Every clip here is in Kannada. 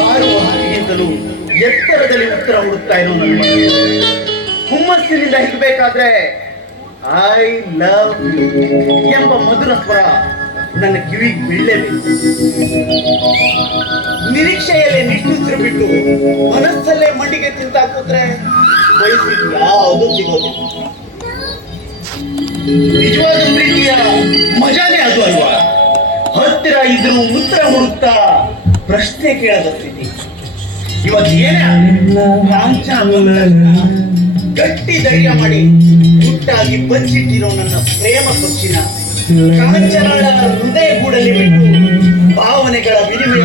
ಹಾರುವ ಹಾಗೆಗಿಂತಲೂ ಎತ್ತರದಲ್ಲಿ ಉತ್ತರ ಹುಡುಕ್ತಾ ಇರೋ ನನ್ನ. ಹುಮ್ಮಸ್ಸಿನಿಂದ ಹಿಡಬೇಕಾದ್ರೆ ಐ ಲವ್ ಎಂಬ ಮಧುರ ಸ್ವರ ನನ್ನ ಕಿವಿಗೆ ಬೀಳಲೇಬೇಕು. ನಿರೀಕ್ಷೆಯಲ್ಲೇ ನಿಟ್ಟುಸಿರು ಬಿಟ್ಟು ಮನಸ್ಸಲ್ಲೇ ಮಂಡಿಗೆ ತಿಂತ ಕೂತ್ರೆ ಬಯಸಿದ್ದು ಯಾವುದು ಸಿಗೋದು ನಿಜವಾದ ಪ್ರೀತಿಯ ಮಜಾನೇ ಅದು ಅಲ್ವಾ? ಹತ್ತಿರ ಇದ್ರು ಉತ್ತರ ಹುಡುಕ್ತಾ ಪ್ರಶ್ನೆ ಕೇಳಬರ್ತೀನಿ ಇವತ್ತು ಏನೇ. ಗಟ್ಟಿ ಧೈರ್ಯ ಮಾಡಿ ಗುಟ್ಟಾಗಿ ಬಚ್ಚಿಟ್ಟಿರೋ ನನ್ನ ಪ್ರೇಮ ಪಕ್ಷಿನ ಕಾಂಚನಾಳ ಹೃದಯ ಕೂಡಲಿ ಬಿಟ್ಟು ಭಾವನೆಗಳ ವಿನಿಮಯ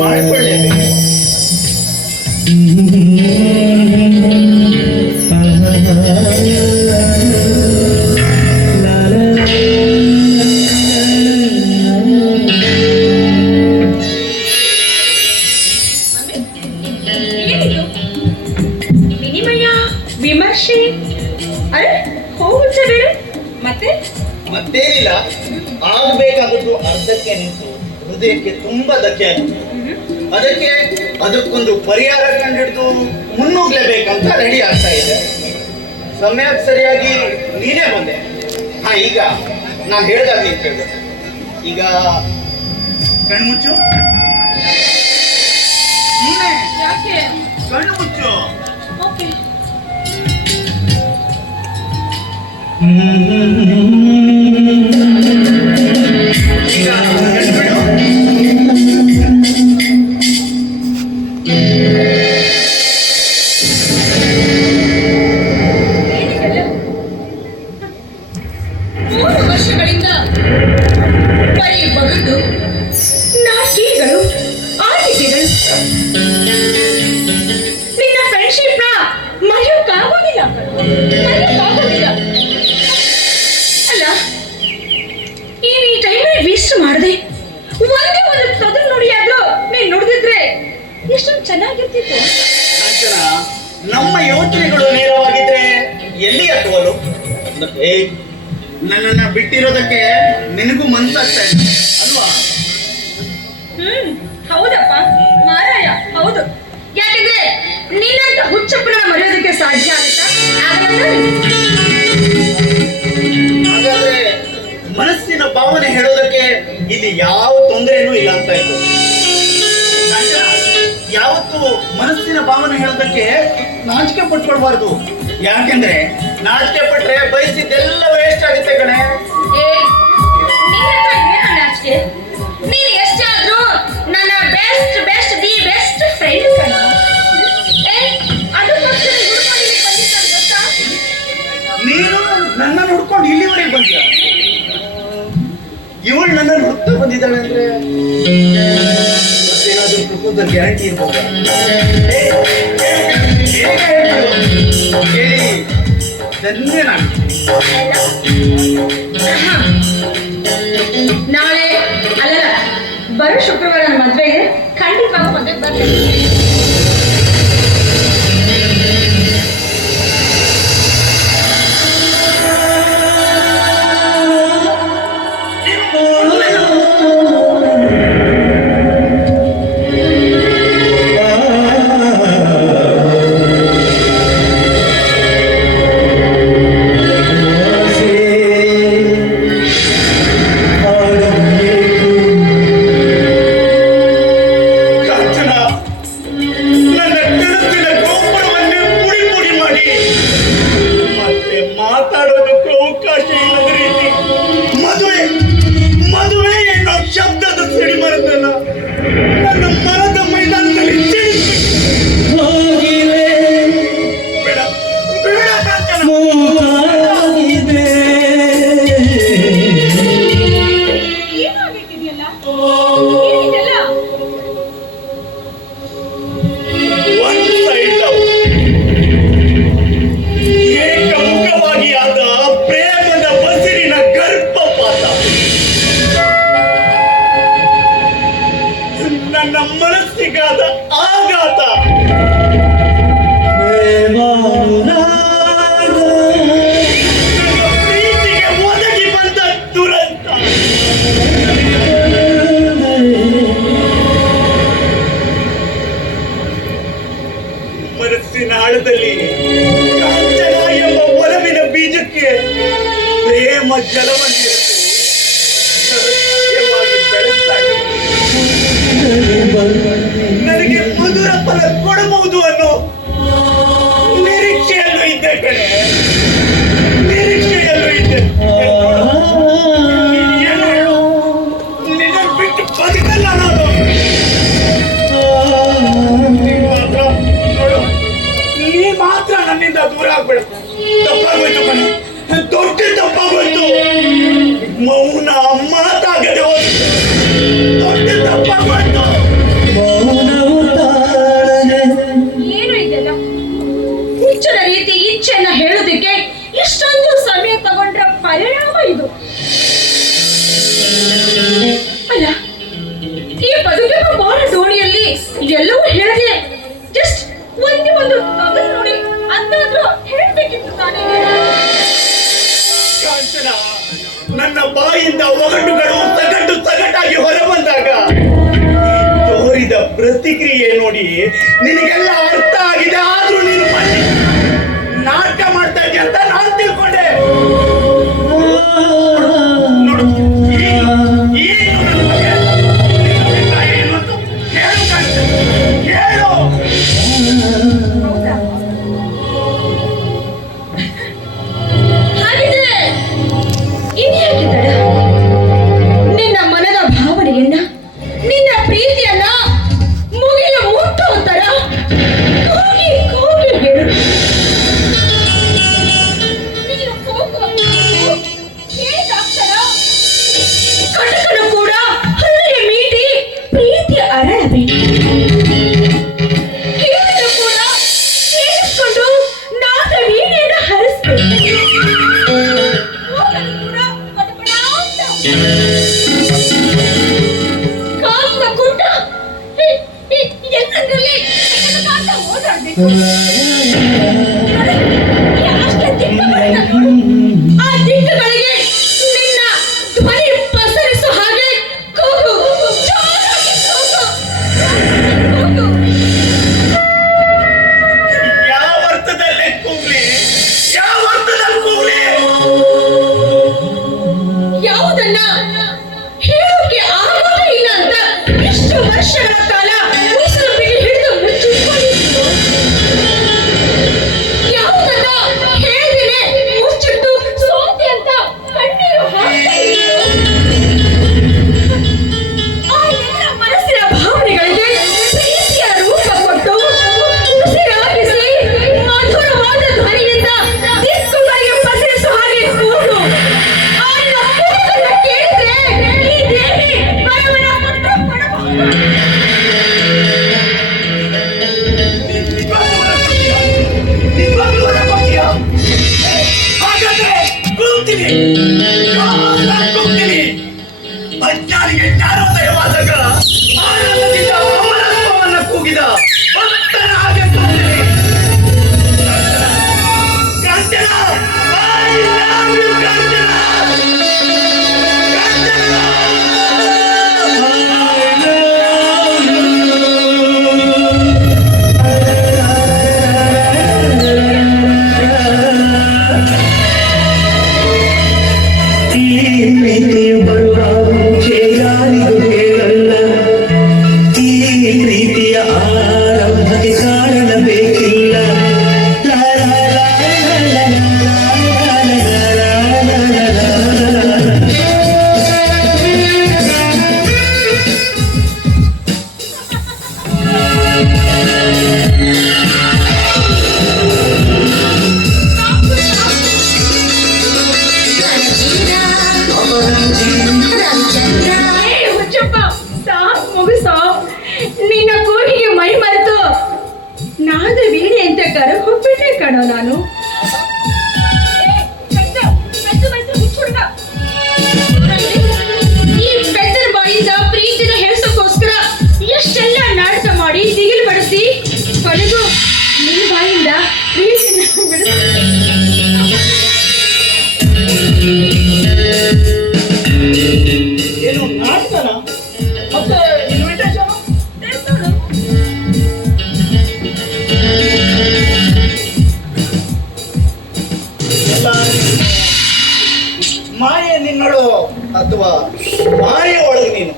ಮಾಡಿಕೊಳ್ಳೇಬೇಕು ಹೃದಯಕ್ಕೆ ತುಂಬಾ ಧಕ್ಕೆ ಆಗಿದೆ ಅದಕ್ಕೆ ಅದಕ್ಕೊಂದು ಪರಿಹಾರ ಕಂಡಿಡಿದು ಮುನ್ನುಗ್ಲೇಬೇಕಂತ ರೆಡಿ ಆಗ್ತಾ ಇದೆ. ಸಮಯಕ್ಕೆ ಸರಿಯಾಗಿ ನೀನೇ ಬಂದೆ. ಹಾ ಈಗ ನಾನು ಹೇಳ್ದಾಗ ನೀನ್ ಕೇಳ್ಬೇಕು ಈಗ ಕಣ್ಮುಚ್ಚು ನೀನೇ ಯಾಕೆ? ಕಣ್ಣು ಮುಚ್ಚು. ಓಕೆ. ಇದೆ ಅಲ್ವಾ? ಹ್ಮ್ ಹೌದಪ್ಪ. ಮಾರಾಯ ಹೌದು. ಯಾಕಂದ್ರೆ ನೀನಂತ ಹುಚ್ಚಪ್ಪನ ಮರೆಯೋದಕ್ಕೆ ಸಾಧ್ಯ ಆಗುತ್ತಾ? ಹಾಗಾದ್ರೆ? ಮನಸ್ಸಿನ ಭಾವನೆ ಹೇಳೋದಕ್ಕೆ ಇಲ್ಲಿ ಯಾವ ತೊಂದರೆನೂ ಇಲ್ಲ ಅಂತ ಇತ್ತು ಯಾವತ್ತು ಮನಸ್ಸಿನ ಭಾವನೆ ಹೇಳೋದಕ್ಕೆ ನಾಚಿಕೆ ಪಟ್ಕೊಳ್ಬಾರ್ದು. ಯಾಕೆಂದ್ರೆ ನಾಚಿಕೆ ಪಟ್ರೆ ಬಯಸಿದ್ದೆಲ್ಲ ವೇಸ್ಟ್ ಆಗುತ್ತೆ ಕಣೆ. ಗ್ಯಾರಂಟಿ ಇರ್ಬೋದು. ಹೇಳಿ ಧನ್ಯ ನಾನು. ನಾಳೆ ಅಲ್ಲ ಬರೋ ಶುಕ್ರವಾರ ನನ್ನ ಮದ್ವೆಗೆ ಖಂಡಿತವಾಗ ಮದ್ವೆಗೆ ಬರ್ತೀನಿ. Oh. ನನ್ನಿಂದ ದೂರ ಆಗ್ಬೇಡ. ತಪ್ಪಾಗೋಯ್ತು ದೊಡ್ಡ ಮೌನ ಮಾತಾಗದೆ ದೊಡ್ಡ ತಪ್ಪಾಗೋಯ್ತು. ರೀತಿ ಹೇಳೋದಕ್ಕೆ ಇಷ್ಟೊಂದು ಸಮಯ ಪರಿಣಾಮ ಇದು. ಈ ಬದುಕಿನ ಬಾಲ ದೋಣಿಯಲ್ಲಿ ಎಲ್ಲವೂ ಹೇಳದೆ. ಜಸ್ಟ್ ಒಂದೇ ಒಂದು ಏನಾದ್ರೂ ಹೇಳ್ಬೇಕಿತ್ತು ತಾನೇ ಕಾಂಚನ, ನನ್ನ ಬಾಯಿಂದ ಒಗಟುಗಳು ತಗಟ್ಟು ತಗಟಾಗಿ ಹೊರ ಬಂದಾಗ ತೋರಿದ ಪ್ರತಿಕ್ರಿಯೆ ನೋಡಿ ನಿನಗೆಲ್ಲ ಅರ್ಥ ಆಗಿದೆ, ಆದ್ರೂ ನೀನು ನಾಟಕ ಮಾಡ್ತಾ ಇದೆಯಾ ಅಂತ ನಾನು ತಿಳ್ಕೊಂಡೆ. કરો ಬಿಟ್ಟೆ ಕಣೋ ನಾನು ಅಥವಾ ಮಾಯೆ ಒಳಗೆ ನೀನು?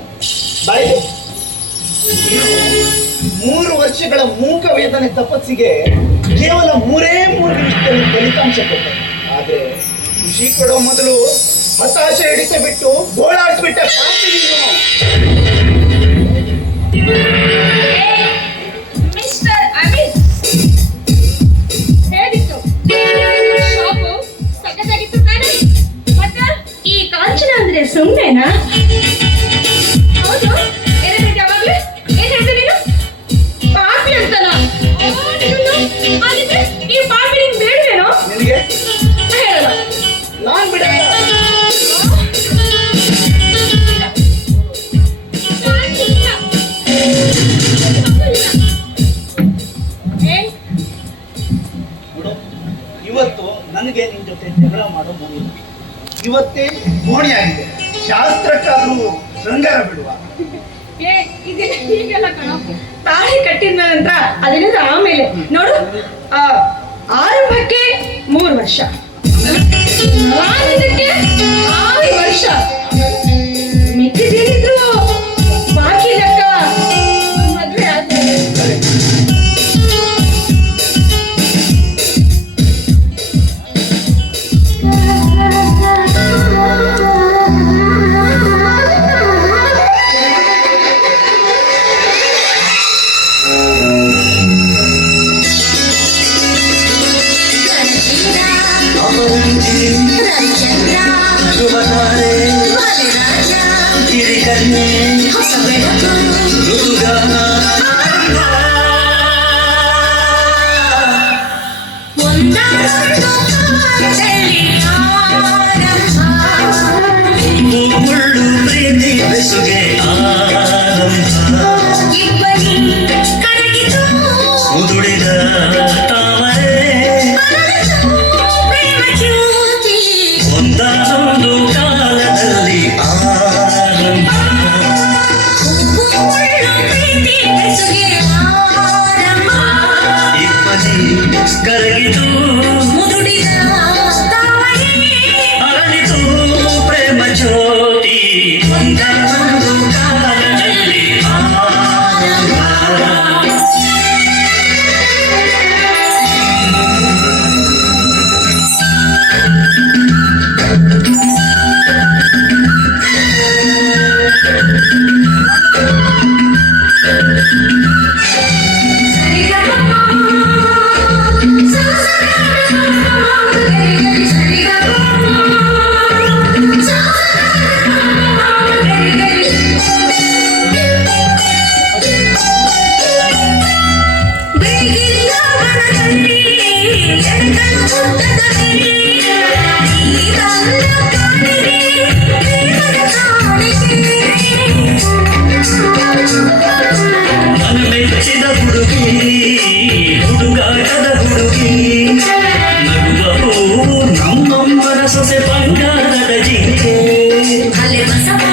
ಮೂರು ವರ್ಷಗಳ ಮೂಕ ವೇದನೆ ತಪಸ್ಸಿಗೆ ಕೇವಲ ಮೂರೇ ಮೂರು ನಿಮಿಷದಲ್ಲಿ ಫಲಿತಾಂಶ ಕೊಟ್ಟೆ ಆದ್ರೆ ಖುಷಿ ಕೊಡೋ ಮೊದಲು ಹತಾಶೆ ಹಿಡಿತ ಬಿಟ್ಟು ಗೋಳಾಡ್ಸ್ಬಿಟ್ಟೆ ಇವತ್ತು ನನಗೆ ನಿಮ್ಮ ಜೊತೆ ಜಗಳ ಮಾಡೋ ಮನೆ ಇವತ್ತೇ ಮೋಣಿಯಾಗಿದೆ ಶಾಸ್ತ್ರಕ್ಕಾದ್ರೂ ಶೃಂಗಾರ ಬಿಡುವ. ಏ ಹೀಗೆಲ್ಲ ಕಣೋ. ತಾಳಿ ಕಟ್ಟಿದ ನಂತರ ಅದರಿಂದ ಆಮೇಲೆ. ನೋಡು ಆ, ಆರಂಭಕ್ಕೆ ಮೂರು ವರ್ಷ. ಆರು ವರ್ಷ. Nasce do cor de leona सांसों से पंगा कर जीते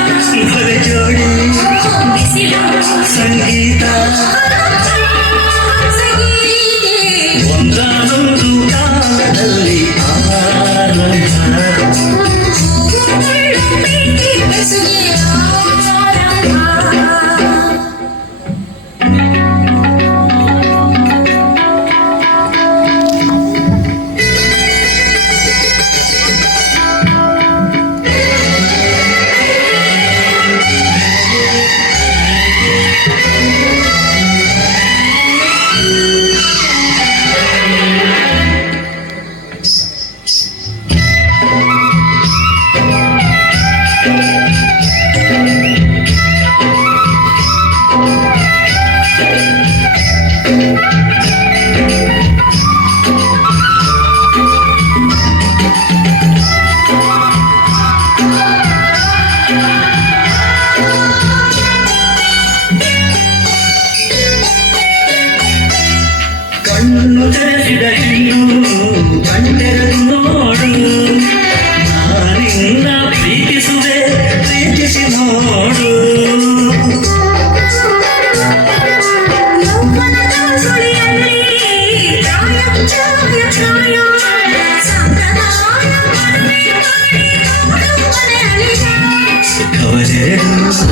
seremos,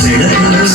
seremos.